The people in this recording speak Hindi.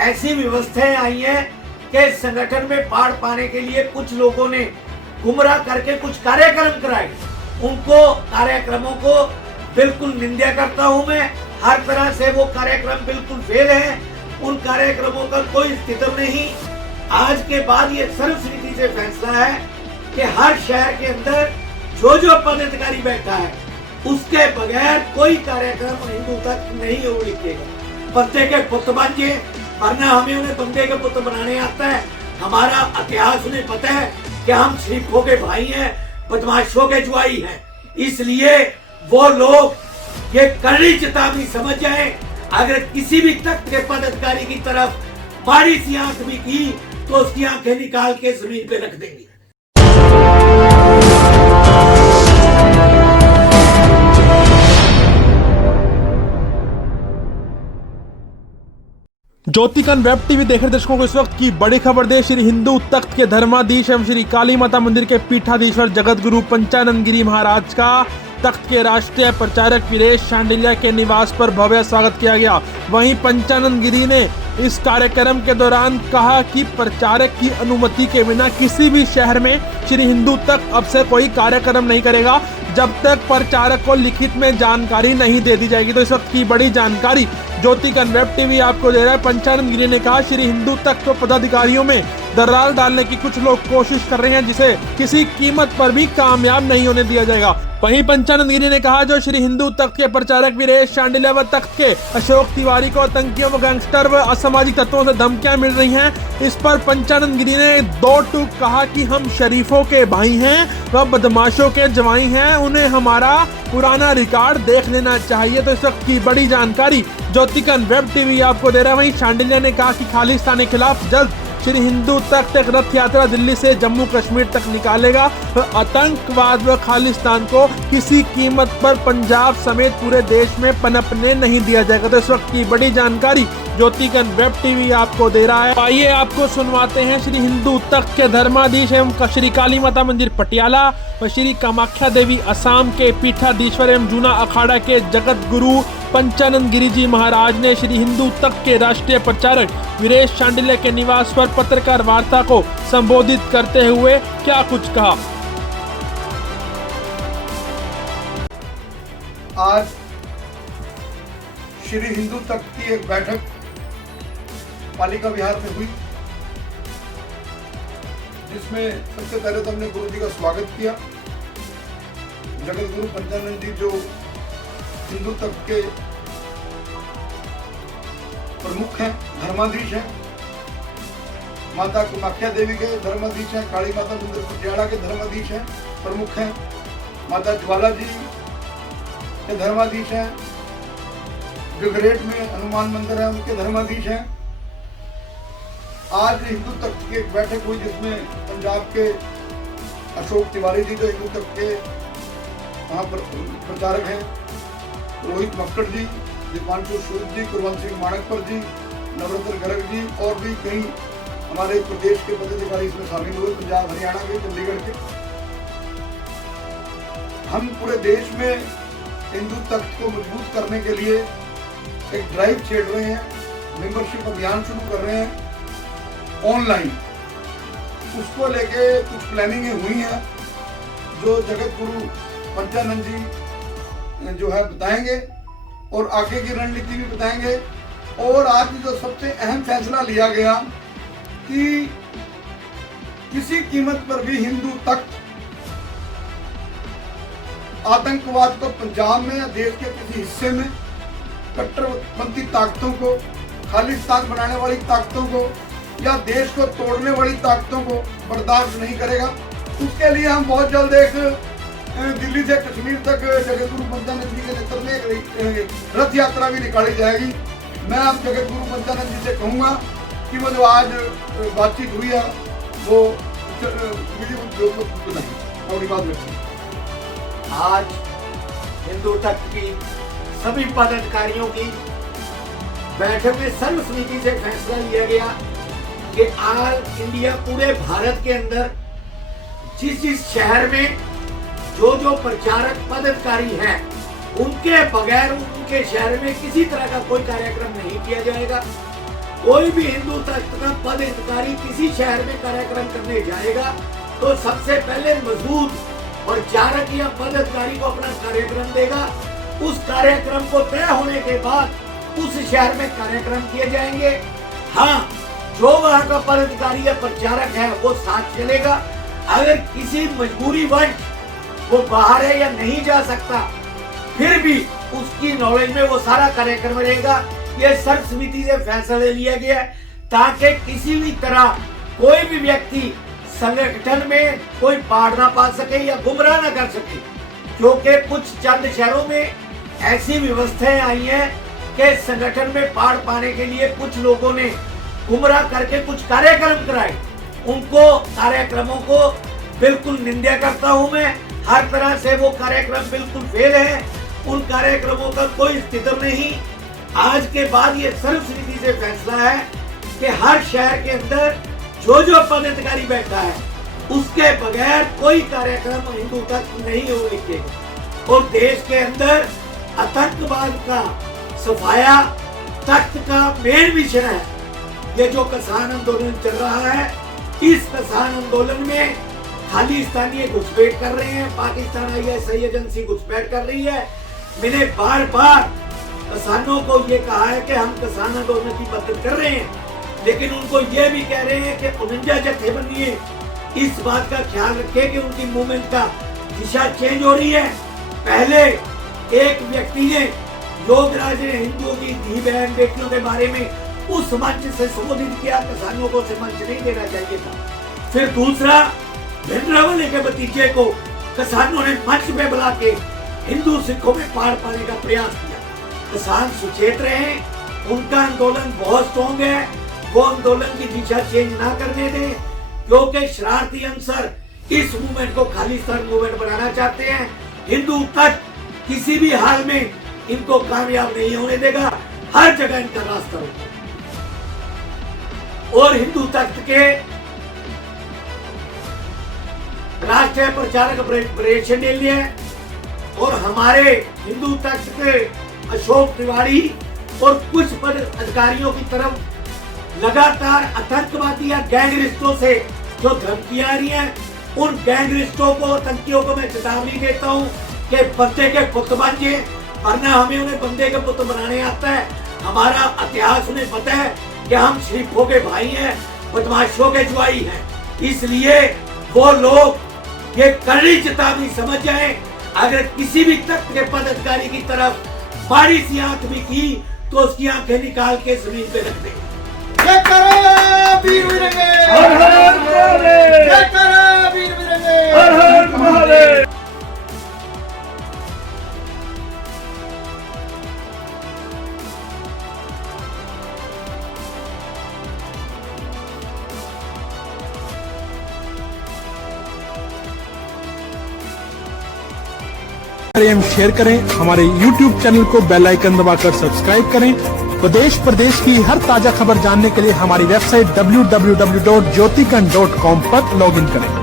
ऐसी व्यवस्थाएं आई हैं कि संगठन में बाढ़ पाने के लिए कुछ लोगों ने गुमराह करके कुछ कार्यक्रम कराए। उनको कार्यक्रमों को बिल्कुल निंदा करता हूं मैं। हर तरह से वो कार्यक्रम बिल्कुल फेल है। उन कार्यक्रमों का कोई अस्तित्व नहीं। आज के बाद ये सर्वसम्मति से फैसला है कि हर शहर के अंदर जो पदाधिकारी बैठा है उसके बगैर कोई कार्यक्रम हिंदू तक नहीं उड़ेगा। बंदे के पुत्र बनिए, वरना हमें उन्हें बंदे के पुत्र बनाने आता है। हमारा इतिहास उन्हें पता है कि हम शरीफों के भाई हैं, बदमाशों के जुआई हैं। इसलिए वो लोग ये कड़ी चेतावनी समझ जाए, अगर किसी भी तख्त के पदाधिकारी की तरफ माड़ी सी आंख भी की तो उसकी आंखें निकाल के जमीन पे रख देंगे। ज्योतिकन वेब टीवी देख रहे दर्शकों को इस वक्त की बड़ी खबर दे। श्री हिंदू तख्त के धर्माधीश एवं श्री काली माता मंदिर के पीठाधीश्वर जगत गुरु पंचानन गिरी महाराज का तख्त के राष्ट्रीय प्रचारक वीरेश शांडिल्य के निवास पर भव्य स्वागत किया गया। वहीं पंचानन गिरी ने इस कार्यक्रम के दौरान कहा कि प्रचारक की अनुमति के बिना किसी भी शहर में श्री हिंदू तख्त अब से कोई कार्यक्रम नहीं करेगा जब तक प्रचारक को लिखित में जानकारी नहीं दे दी जाएगी। तो इस वक्त की बड़ी जानकारी ज्योतिकन वेब टीवी आपको दे रहा है। पंचानन गिरी ने कहा श्री हिंदू तख्त पदाधिकारियों में दरार डालने की कुछ लोग कोशिश कर रहे हैं जिसे किसी कीमत पर भी कामयाब नहीं होने दिया जाएगा। वहीं पंचानन गिरी ने कहा जो श्री हिंदू तख्त के प्रचारक वीरेश शांडिल्य व तख्त के अशोक तिवारी को आतंकियों व गैंगस्टर व असामाजिक तत्वों से धमकियां मिल रही हैं, इस पर पंचानन गिरी ने दो टूक कहा कि हम शरीफों के भाई हैं व बदमाशों के जवाई हैं, उन्हें हमारा पुराना रिकॉर्ड देख लेना चाहिए। तो इस वक्त की बड़ी जानकारी ज्योतिकन वेब टीवी आपको दे रहा है। वहीं शांडिल्य ने कहा कि खालिस्तान के खिलाफ जल्द श्री हिंदू तख्त एक रथ यात्रा दिल्ली से जम्मू कश्मीर तक निकालेगा। आतंकवाद व खालिस्तान को किसी कीमत पर पंजाब समेत पूरे देश में पनपने नहीं दिया जाएगा। तो इस वक्त की बड़ी जानकारी ज्योतिकन वेब टीवी आपको दे रहा है। आइए आपको सुनवाते हैं श्री हिंदू तख्त के धर्माधीश एवं श्री काली माता मंदिर पटियाला व श्री कामाख्या देवी असम के पीठाधीश्वर एवं जूना अखाड़ा के जगत गुरु पंचानन गिरी जी महाराज ने श्री हिंदू तख्त के राष्ट्रीय प्रचारक वीरेश शांडिल्य के निवास पर पत्रकार वार्ता को संबोधित करते हुए क्या कुछ कहा। आज श्री हिंदू तख्त की एक बैठक पालिका विहार में हुई, जिसमें सबसे पहले तो हमने गुरु जी का स्वागत किया। जगत गुरु पंचानन जी जो हिंदू तख्त के प्रमुख हैं, धर्माधीश हैं, माता कामाख्या देवी के धर्माधीश हैं, काली माता मंदिर पटियाला के धर्माधीश हैं, प्रमुख हैं, माता ज्वाला जी के धर्माधीश हैं, गगरेट में हनुमान मंदिर है उनके धर्माधीश हैं। आज हिंदू तख्त की एक बैठक हुई जिसमें पंजाब के अशोक तिवारी जी जो हिंदू तख्त के वहाँ पर प्रचारक हैं, रोहित मक्कड़ जी, दीपांशु सूद जी, कुलवंत सिंह माणकपर जी, नवरत्न गर्ग जी और भी कई हमारे प्रदेश के पदाधिकारी इसमें शामिल हुए, पंजाब हरियाणा के, चंडीगढ़ के। हम पूरे देश में हिंदू तख्त को मजबूत करने के लिए एक ड्राइव छेड़ रहे हैं, मेंबरशिप अभियान शुरू कर रहे हैं ऑनलाइन। उसको लेके कुछ प्लानिंगें हुई हैं जो जगत गुरु पंचानन जी जो है बताएंगे और आगे की रणनीति भी बताएंगे। और आज जो सबसे अहम फैसला लिया गया कि किसी कीमत पर भी हिंदू तख्त आतंकवाद को पंजाब में या देश के किसी हिस्से में कट्टरपंथी ताकतों को, खालिस्तान बनाने वाली ताकतों को या देश को तोड़ने वाली ताकतों को बर्दाश्त नहीं करेगा। उसके लिए हम बहुत जल्द एक दिल्ली से कश्मीर तक जगत गुरु पंचानन जी के नेतृत्व में एक रथ यात्रा भी निकाली जाएगी। मैं अब जगत गुरु पंचानन जी से कहूँगा कि वो जो आज बातचीत हुई है वो आज हिंदू तख्त की सभी पदाधिकारियों की बैठक में सर्वसम्मति से फैसला लिया गया कि ऑल इंडिया पूरे भारत के अंदर जिस शहर में जो प्रचारक पदाधिकारी हैं उनके बगैर उनके शहर में किसी तरह का कोई कार्यक्रम नहीं किया जाएगा। कोई भी हिंदू तख्त का पद अधिकारी किसी शहर में कार्यक्रम करने जाएगा तो सबसे पहले मजबूत और चारक या पद अधिकारी को अपना कार्यक्रम देगा। उस कार्यक्रम को तय होने के बाद उस शहर में कार्यक्रम किए जाएंगे। हाँ, जो वहाँ का पद अधिकारी या प्रचारक है वो साथ चलेगा। अगर किसी मजबूरी वश वो बाहर है या नहीं जा सकता, फिर भी उसकी नॉलेज में वो सारा कार्यक्रम रहेगा। ये सर्वसम्मति से फैसला लिया गया है ताकि किसी भी तरह कोई भी व्यक्ति संगठन में कोई पाड़ ना पा सके या गुमराह ना कर सके, क्योंकि कुछ चंद शहरों में ऐसी व्यवस्थाएं आई हैं कि संगठन में पाड़ पाने के लिए कुछ लोगों ने गुमराह करके कुछ कार्यक्रम कराए। उनको कार्यक्रमों को बिल्कुल निंदा करता हूं मैं। हर तरह से वो कार्यक्रम बिल्कुल फेल है। उन कार्यक्रमों का कोई अस्तित्व नहीं। आज के बाद ये सर्वसम्मति से फैसला है कि हर शहर के अंदर जो जो पदाधिकारी बैठा है उसके बगैर कोई कार्यक्रम हिंदू तख्त नहीं होने। और देश के अंदर आतंकवाद का सफाया तख्त का मेन मिशन है। ये जो किसान आंदोलन चल रहा है, इस किसान आंदोलन में खालिस्तानी घुसपैठ कर रहे हैं, पाकिस्तान ISI एजेंसी घुसपैठ कर रही है। मैंने बार बार किसानों को ये कहा है कि हम किसान आंदोलन की मदद कर रहे हैं, लेकिन उनको ये भी कह रहे हैं कि 49 जत्थेबंदियां इस बात का ख्याल रखें कि उनकी मूवमेंट का दिशा चेंज हो रही है। पहले एक व्यक्ति ने योगराज ने हिंदुओं की धी बहन बेटियों के बारे में उस मंच से संबोधित किया, किसानों को से मंच नहीं देना चाहिए था। फिर दूसरा, भिंडरावाले के भतीजे को किसानों ने मंच में बुला के हिंदू सिखों में पाड़ पाने का प्रयास किया। किसान सुचेत रहे, उनका आंदोलन बहुत स्ट्रॉन्ग है। वो आंदोलन की दिशा चेंज ना करने दें, क्योंकि शरारती अंसर इस मूवमेंट को खालिस्तान मूवमेंट बनाना चाहते हैं। हिंदू तख्त किसी भी हाल में इनको कामयाब नहीं होने देगा, हर जगह इनका रास्ता होगा। और हिंदू तख्त के राष्ट्रीय प्रचारक ब्रजेश चंदेल और हमारे हिंदू तख्त के अशोक तिवारी और कुछ पद अधिकारियों की तरफ लगातार आतंकवादी या गैंगरिस्टों से जो धमकियां आ रही हैं, उन गैंगरिस्टों को, आतंकियों को मैं चेतावनी देता हूं कि बंदे के पुत बन जाए, वरना हमें उन्हें बंदे के पुत बनाने आता है। हमारा इतिहास उन्हें पता है कि हम शरीफों के भाई हैं, बदमाशों के जुआई हैं। इसलिए वो लोग ये कड़ी चेतावनी समझ जाए, अगर किसी भी तख्त के पद अधिकारी की तरफ बारी सी आंख भी की तो उसकी आंखें निकाल के जमीन पे रख देंगे। जय करो वीर बिरंगे, हर हर महादेव। जय करो वीर बिरंगे, हर हर महादेव। शेयर करें, हमारे YouTube चैनल को बेल आइकन दबाकर सब्सक्राइब करें। तो देश प्रदेश की हर ताजा खबर जानने के लिए हमारी वेबसाइट www.jyotikan.com पर लॉगिन करें।